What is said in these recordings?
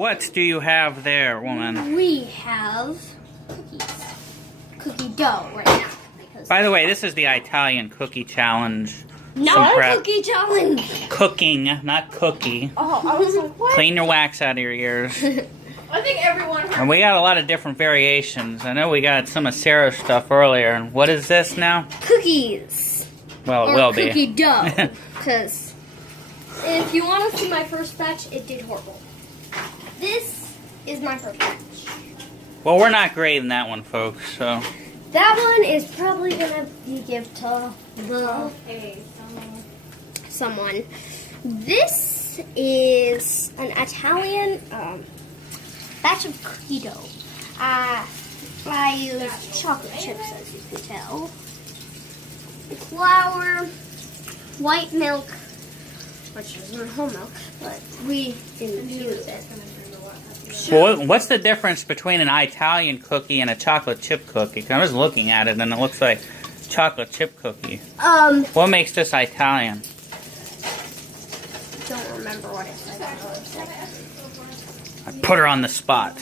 What do you have there, woman? We have cookies. Cookie dough right now. By the way, this is the Italian cookie challenge. No cookie challenge! Cooking, not cookie. Oh, I was like, what? Clean your wax out of your ears. I think everyone heard. And we got a lot of different variations. I know we got some of Sarah's stuff earlier. And what is this now? Cookies. Well, it or will cookie be. dough. Because if you want to see my first batch, it did horrible. This is my first batch. Well, we're not grading that one, folks, so. That one is probably going to be given to someone. This is an Italian batch of cookie dough. I use chocolate chips, as you can tell. Flour, white milk, which isn't whole milk, but we didn't use it. Well, what's the difference between an Italian cookie and a chocolate chip cookie? 'Cause I was looking at it and it looks like chocolate chip cookie. What makes this Italian? Don't remember what it said. I put her on the spot.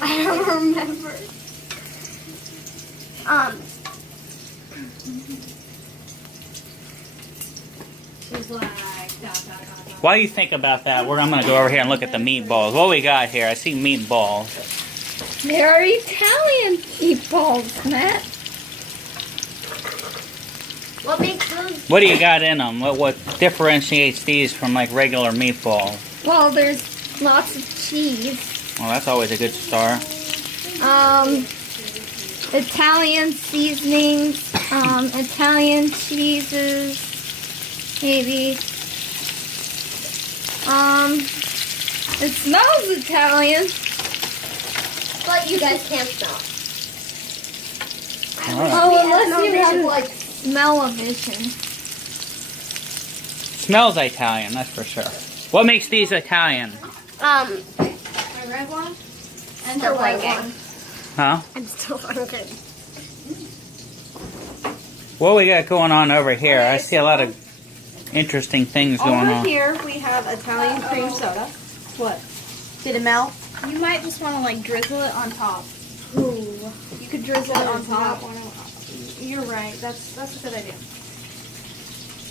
I don't remember. She's like, While you think about that, I'm going to go over here and look at the meatballs. What we got here? I see meatballs. They're Italian meatballs, Matt. What makes those? What do you got in them? What differentiates these from like regular meatballs? Well, there's lots of cheese. Well, that's always a good start. Italian seasonings, Italian cheeses, maybe. It smells Italian, but you guys can't smell. Unless you have like smell-o-vision. Smells Italian, that's for sure. What makes these Italian? my red one and the white one. Huh? I'm still hungry. What we got going on over here? I see a lot of interesting things going Over on. here we have Italian cream soda. What? Did it melt? You might just want to like drizzle it on top. Ooh. You could drizzle it on top. You're right. That's a good idea.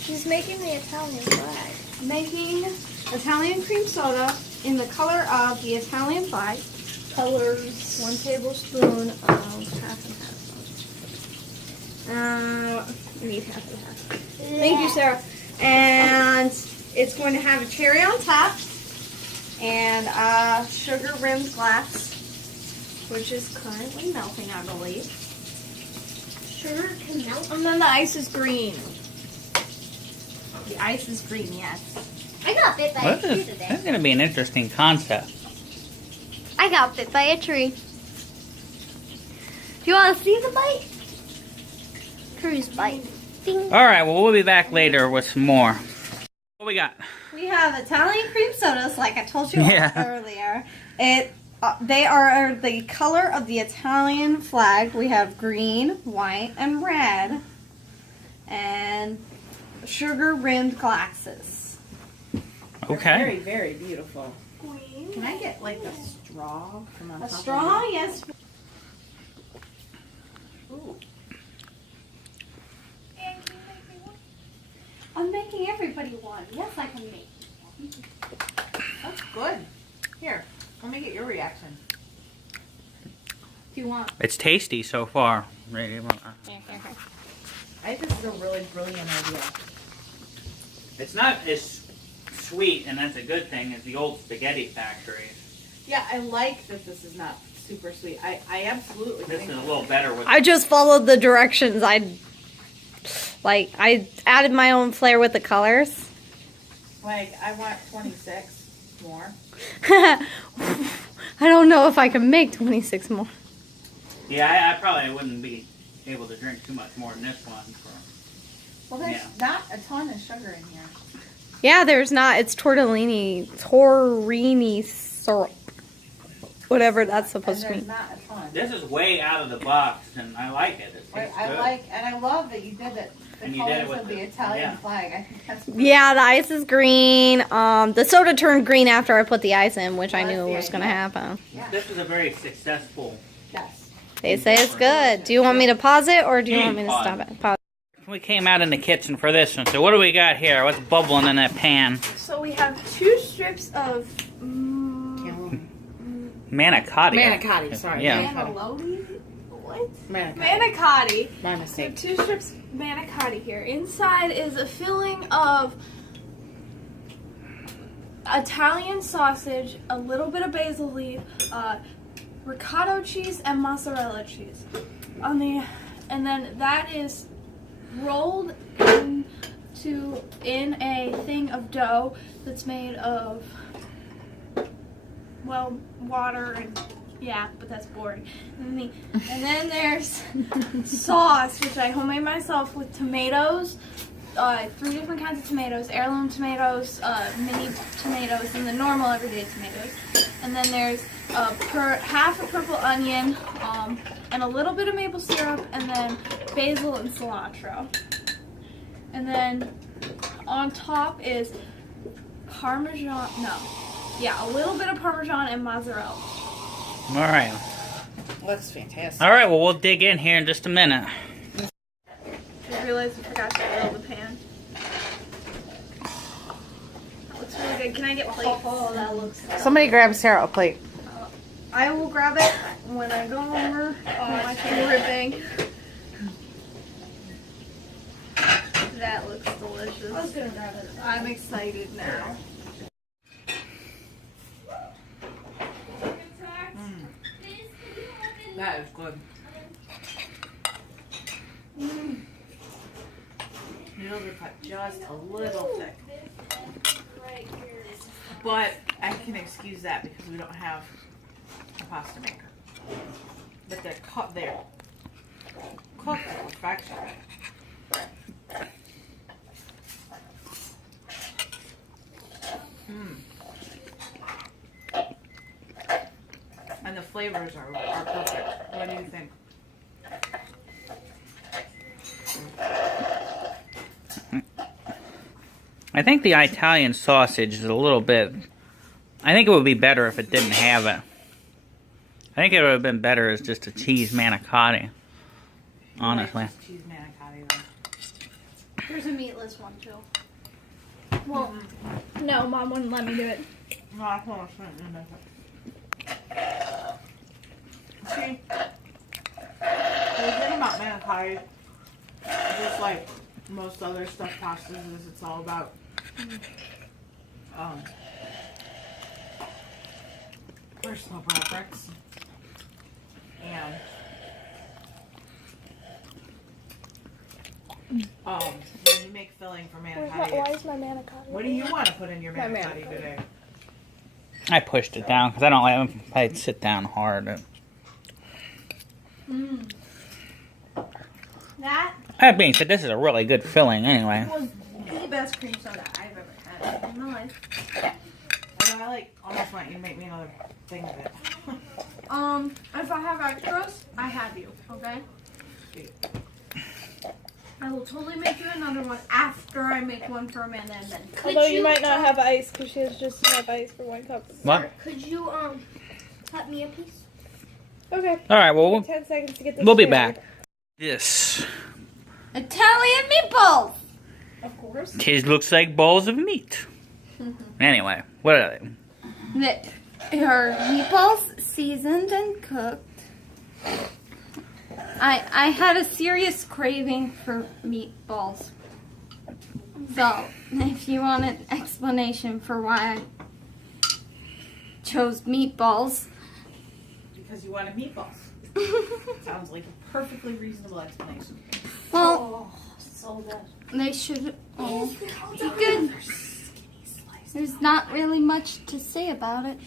She's making the Italian flag. Making Italian cream soda in the color of the Italian flag. Colors. 1 tablespoon of half and half. You need half and half. Thank you, Sarah. And it's going to have a cherry on top and a sugar rimmed glass, which is currently melting, I believe. Sugar can melt. And then the ice is green. The ice is green, yes. I got bit by Well, a tree today. that's going to be an interesting concept. I got bit by a tree. Do you want to see the bite? Tree's bite. Ding. All right, well, we'll be back later with some more. What we got? We have Italian cream sodas, like I told you Yeah. earlier. They are the color of the Italian flag. We have green, white, and red. And sugar rimmed glasses. Okay. Very, very beautiful. Can I get like a straw from on top? A straw, yes. Ooh. And can you make me one? I'm making everybody one. Yes, I can make one. That's good. Here, let me get your reaction. Do you want? It's tasty so far. I think this is a really brilliant idea. It's not as sweet, and that's a good thing, as the old spaghetti factories. Yeah, I like that this is not super sweet. I absolutely This think is a little better with. I just followed the directions. I added my own flair with the colors. like I want 26 more. I don't know if I can make 26 more. Yeah, I probably wouldn't be able to drink too much more than this one. Well, there's Yeah. not a ton of sugar in here. Yeah, there's not. It's tortellini syrup. Whatever that's supposed to And mean. there's not a ton. This is way out of the box, and I like it. It tastes I good. like, and I love that you did it. The And you did it colors with of the the- Italian yeah. flag. I think that's Yeah, the ice is green. The soda turned green after I put the ice in, which I Well, knew that's was the going to idea. happen. Yeah. This is a very successful. Yes. They say it's good. Do you want me to pause it or do you want me to Pause. stop it? Pause. We came out in the kitchen for this one. So what do we got here? What's bubbling in that pan? So we have 2 strips of Manicotti. Manicotti, sorry. Yeah. Manicotti. What? Manicotti. Manicotti. My So mistake. 2 strips of manicotti here. Inside is a filling of Italian sausage, a little bit of basil leaf, ricotta cheese, and mozzarella cheese. And then that is rolled in a thing of dough that's made of, well, water and yeah, but that's boring. And then there's sauce, which I homemade myself with tomatoes, 3 different kinds of tomatoes, heirloom tomatoes, mini tomatoes, and the normal everyday tomatoes. And then there's half a purple onion, and a little bit of maple syrup, and then basil and cilantro. And then on top is Parmesan, a little bit of Parmesan and mozzarella. All right. Looks fantastic. All right. Well, we'll dig in here in just a minute. I realized I forgot to oil the pan. That looks really good. Can I get plates? Oh, that looks good. Somebody grab Sarah a plate. I will grab it when I go over. My favorite thing. That looks delicious. I was gonna grab it. I'm excited now. That is good. Noodles are cut just a little thick. But I can excuse that because we don't have a pasta maker. But they're cut there. Cooked to perfection. And the flavors are perfect. What do you think? I think the Italian sausage is a little bit. I think it would be better if it didn't have it. I think it would have been better as just a cheese manicotti. Honestly. Cheese manicotti though. There's a meatless one too. Well, no, Mom wouldn't let me do it. No, I want to See, the thing about manicotti, just like most other stuffed pastas, is it's all about personal preference. And when you make filling for manicotti, is my manicotti? what do you want to put in your manicotti today? I pushed it down because I don't like it. I'd sit down hard. That being said, this is a really good filling anyway. Was the best cream soda I've ever had in my life. I almost want you to make me another thing of it. If I have extras, I have you, okay? I will totally make you another one after I make one for Amanda and then. Although you might not have ice because she has just enough ice for 1 cup. What? Could you cut me a piece? Okay. All right. Well, 10 seconds to get this we'll be shared. back. This. Italian meatballs. Of course. It looks like balls of meat. Anyway, what are they? Your meatballs seasoned and cooked. I had a serious craving for meatballs. So, if you want an explanation for why I chose meatballs. Because you wanted meatballs. Sounds like a perfectly reasonable explanation. Well, So good. they should all be good. There's not really much to say about it.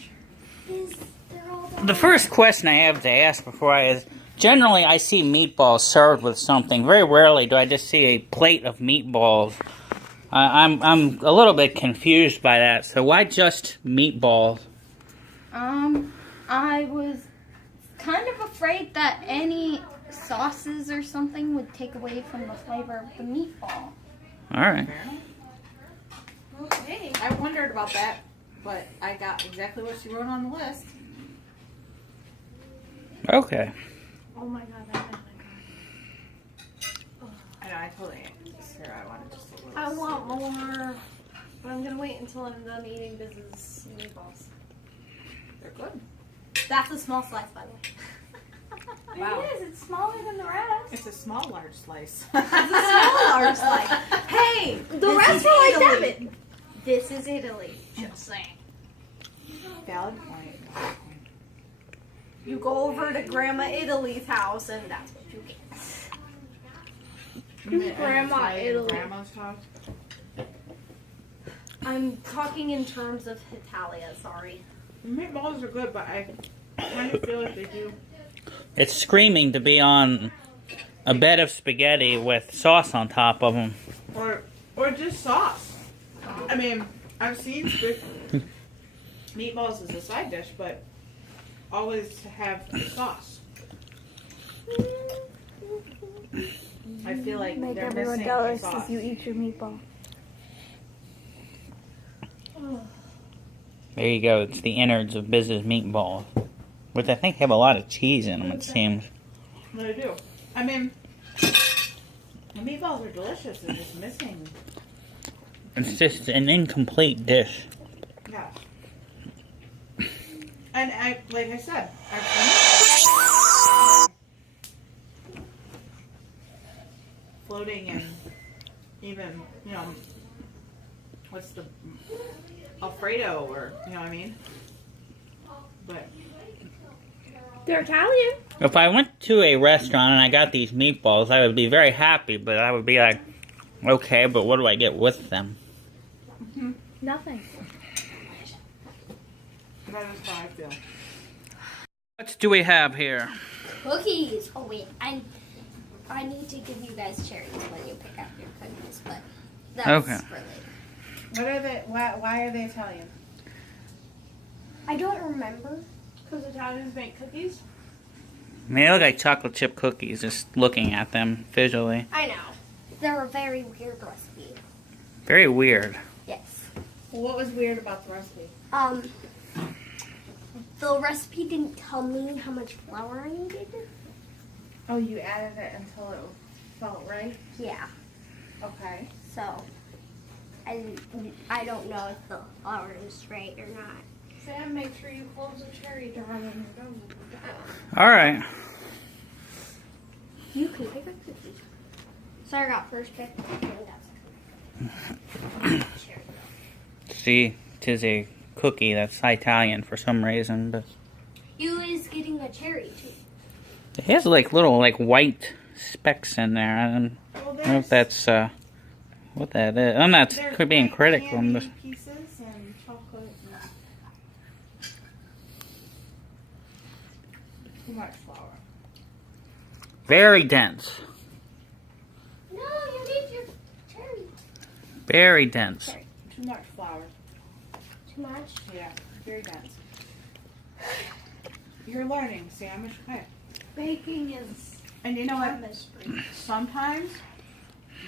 The first question I have to ask before I is, generally I see meatballs served with something. Very rarely do I just see a plate of meatballs. I'm a little bit confused by that. So why just meatballs? I was kind of afraid that any sauces or something would take away from the flavor of the meatball. All right. Okay. I wondered about that, but I got exactly what she wrote on the list. Okay. Oh my god, that made my I know, I totally ate this here. I wanted just a little. I want more, but I'm gonna wait until I'm done eating Biz's meatballs. They're good. That's a small slice, by the way. Wow. It is. It's smaller than the rest. It's a small, large slice. It's a small large slice. Hey, the rest are like that. This is Italy. Just saying. Valid point. You go over to Grandma Italy's house, and that's what you get. You mean Grandma Italian Italy. Grandma's house? I'm talking in terms of Italia, sorry. The meatballs are good, but I kind of feel like they do. It's screaming to be on a bed of spaghetti with sauce on top of them. Or just sauce. I mean, I've seen meatballs as a side dish, but always to have the sauce. I feel like Make they're everyone missing the jealous sauce. as you eat your meatball. There you go. It's the innards of Biz's meatballs, which I think have a lot of cheese in them, it seems. They do. I mean, the meatballs are delicious. They're just missing. It's just an incomplete dish. Yeah. And like I said, I've floating and even, what's the Alfredo, or you know what I mean? But They're Italian. If I went to a restaurant and I got these meatballs, I would be very happy, but I would be like, okay, but what do I get with them? Nothing. that is how I feel. What do we have here? Cookies. Oh wait, I need to give you guys cherries when you pick out your cookies, but that's Okay. for later. What are they? Why are they Italian? I don't remember. Because Italians make cookies. I mean, they look like chocolate chip cookies, just looking at them visually. I know. They're a very weird recipe. Very weird. Yes. Well, what was weird about the recipe? The recipe didn't tell me how much flour I needed. Oh, you added it until it felt right. Yeah. Okay. So, and I don't know if the flour is right or not. Sam, make sure you close the cherry jar when you're done. All right. You can pick up cookies. Sarah got first pick. See, 'tis a cookie that's Italian for some reason, but You is getting a cherry too. it has like little white specks in there. I don't know if that's what that is. I'm not being critical. I'm just Pieces and chocolate. Too much flour. very dense. No, you need your cherry. Very dense. Too much flour. Too much? Yeah, very dense. You're learning, Sam. It's okay. Baking is And you know what? chemistry. Sometimes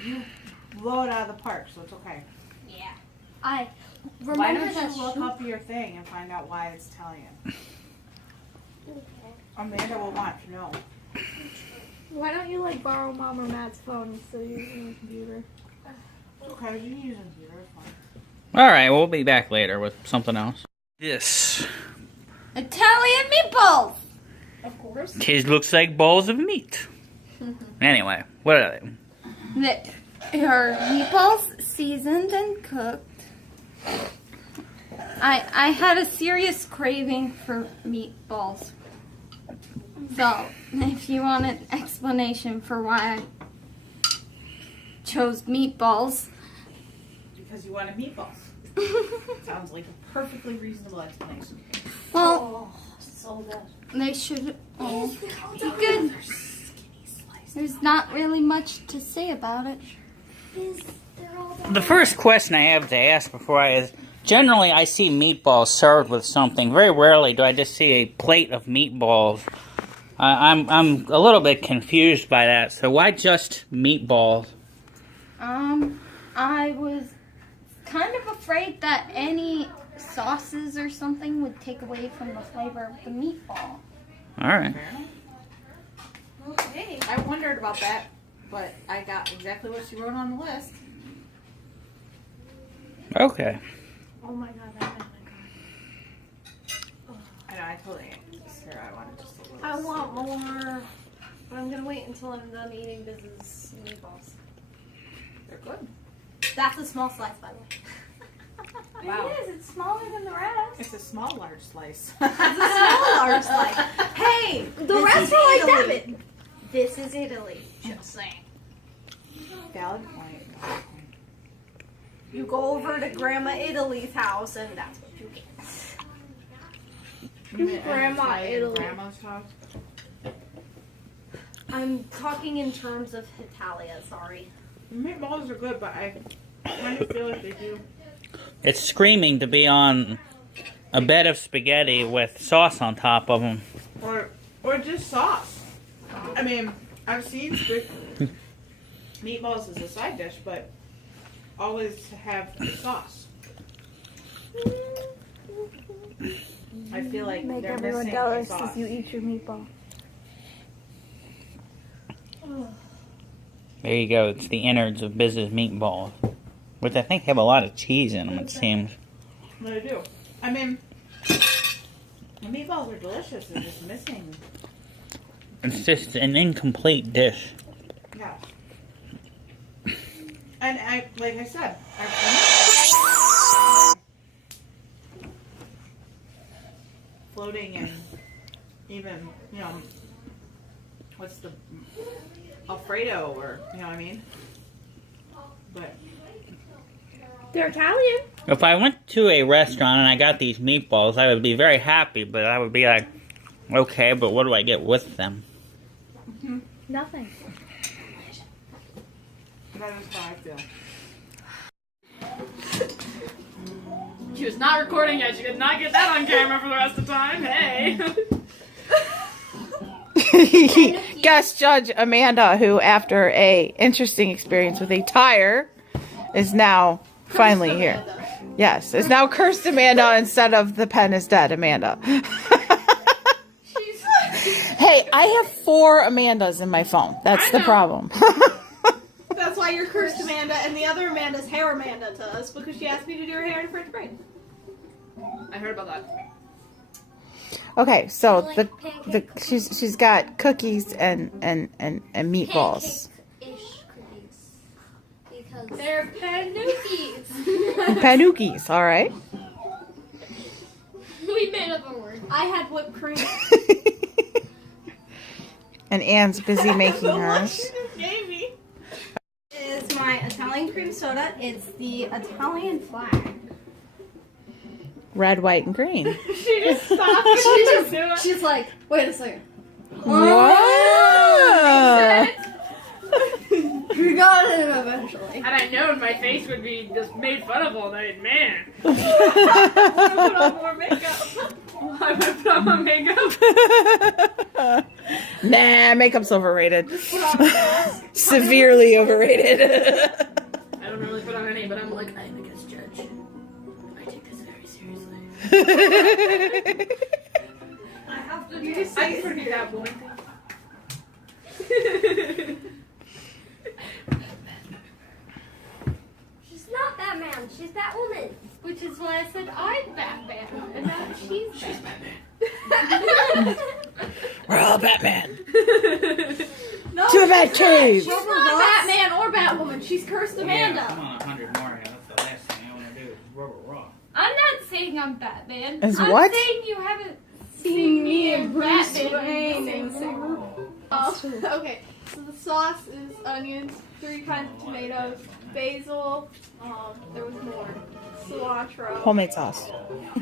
you blow it out of the park, so it's okay. Yeah. I Why remember don't that you look soup? up your thing and find out why it's Italian? Okay. Amanda will want to know. Why don't you borrow Mom or Matt's phone instead of using the computer? It's okay, you can use a computer, it's fine. All right, we'll be back later with something else. This Italian meatballs. Of course. kids looks like balls of meat. Anyway, what are they? They are meatballs seasoned and cooked. I had a serious craving for meatballs. So, if you want an explanation for why I chose meatballs. Because you wanted meatballs. Sounds like a perfectly reasonable explanation. Well, So good. they should all be good. There's not really much to say about it. The first question I have to ask before I generally I see meatballs served with something. Very rarely do I just see a plate of meatballs. I'm a little bit confused by that. So why just meatballs? I was kind of afraid that any sauces or something would take away from the flavor of the meatball. All right. Okay. I wondered about that, but I got exactly what she wrote on the list. Okay. Oh my god, that made my I know, I totally Sarah, I wanted just a little. I want more, but I'm gonna wait until I'm done eating Biz's meatballs. They're good. That's a small slice, by the way. Wow. It is. It's smaller than the rest. It's a small, large slice. It's a small large slice. Hey, the This rest is are like Italy. that big. This is Italy. Just saying. Valid point. You go over to Grandma Italy's house, and that's what you get. You mean Grandma Italian Italy. Grandma's house? I'm talking in terms of Italia. Sorry. The meatballs are good, but I kind of feel like they do. It's screaming to be on a bed of spaghetti with sauce on top of them. Or just sauce. I mean, I've seen meatballs as a side dish, but always have the sauce. I feel like Make they're everyone missing jealous the sauce. as you eat your meatball. There you go. It's the innards of Biz's meatballs, which I think have a lot of cheese in them, it seems. They do. I mean, the meatballs are delicious. They're just missing. It's just an incomplete dish. Yeah. And like I said, floating and even, what's the Alfredo, or you know what I mean? But They're Italian. If I went to a restaurant and I got these meatballs, I would be very happy, but I would be like, okay, but what do I get with them? Nothing. that is how I feel. She was not recording yet. She did not get that on camera for the rest of the time. Hey. Guest judge Amanda, who after a interesting experience with a tire, is now finally here. Yes, is now cursed Amanda instead of the pen is dead Amanda. Hey, I have 4 Amandas in my phone. That's the problem. That's why you're cursed Amanda, and the other Amanda's hair Amanda to us because she asked me to do her hair in French braid. I heard about that. Okay, so she's got cookies and meatballs. Pancake-ish cookies. Because They're panukis. Panukis, all right. We made up a word. I had whipped cream. And Anne's busy making hers. Is my Italian cream soda. It's the Italian flag. Red, white, and green. She just stopped. She's like, wait a second. Wow! We got it eventually. Had I known my face would be just made fun of all night, man. Put on more makeup. I would put on my makeup. Nah, makeup's overrated. Severely overrated. I don't really put on any, but I'm like, I'm a guest judge. I take this very seriously. I have to You just say forget that one thing. she's not Batman, she's Batwoman. Which is why I said I'm Batman. And now she's Batman. We're all Batman. No, To that cave. she's not Batman or Batwoman. She's cursed Amanda. Come on, 100 more. That's the last thing I want to do is rubber rock. I'm not saying I'm Batman. Is I'm what? saying you haven't Seen me and and Bruce Batman Wayne in and the same room. Oh, okay. So the sauce is onions, 3 kinds of tomatoes, basil. There was more. Cilantro. Homemade sauce.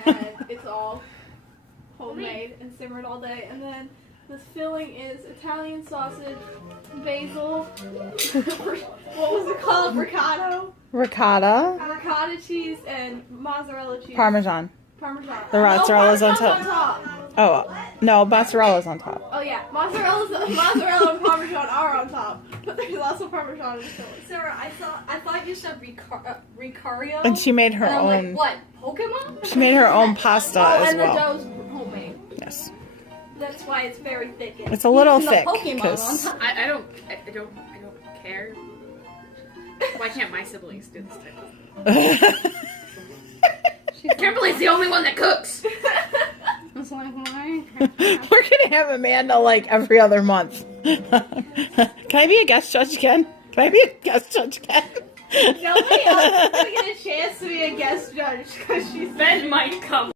And it's all homemade and simmered all day. And then The filling is Italian sausage, basil, what was it called? Ricotta. Ricotta cheese, and mozzarella cheese. Parmesan. Parmesan. The mozzarella's on Parmesan's top. Oh, no, mozzarella's on top. Oh yeah, mozzarella and Parmesan are on top, but there's also Parmesan in the filling. Sarah, I thought you said Ricario. And she made her and I'm own. like, what? Pokemon? She made her own pasta as and well. the dough's homemade. Yes, That's why it's very thick. it's a little Using the thick Pokemon because on top. I don't care. Why can't my siblings do this type of thing? Kimberly's the only one that cooks. It's like, why? we're gonna have Amanda like every other month. Can I be a guest judge again? Can I be a guest judge again? Nobody else is gonna get a chance to be a guest judge because she's Ben might come.